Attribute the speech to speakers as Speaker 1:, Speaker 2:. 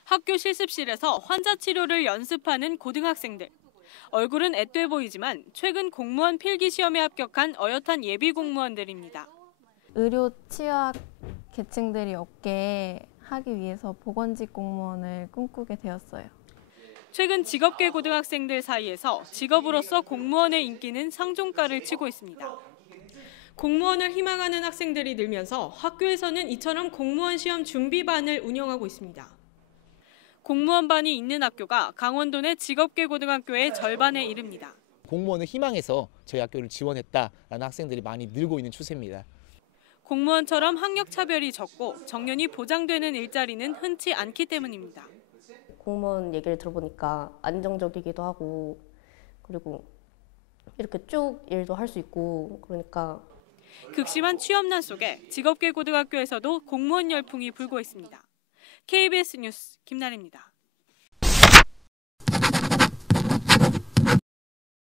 Speaker 1: 학교 실습실에서 환자 치료를 연습하는 고등학생들. 얼굴은 앳돼 보이지만 최근 공무원 필기시험에 합격한 어엿한 예비 공무원들입니다.
Speaker 2: 의료 취약 계층들이 없게 하기 위해서 보건직 공무원을 꿈꾸게 되었어요.
Speaker 1: 최근 직업계 고등학생들 사이에서 직업으로서 공무원의 인기는 상종가를 치고 있습니다. 공무원을 희망하는 학생들이 늘면서 학교에서는 이처럼 공무원 시험 준비반을 운영하고 있습니다. 공무원반이 있는 학교가 강원도 내 직업계 고등학교의 절반에 이릅니다.
Speaker 3: 공무원을 희망해서 저희 학교를 지원했다라는 학생들이 많이 늘고 있는 추세입니다.
Speaker 1: 공무원처럼 학력 차별이 적고 정년이 보장되는 일자리는 흔치 않기 때문입니다.
Speaker 4: 공무원 얘기를 들어보니까 안정적이기도 하고 그리고 이렇게 쭉 일도 할 수 있고 그러니까
Speaker 1: 극심한 취업난 속에 직업계 고등학교에서도 공무원 열풍이 불고 있습니다. KBS 뉴스 김나래입니다.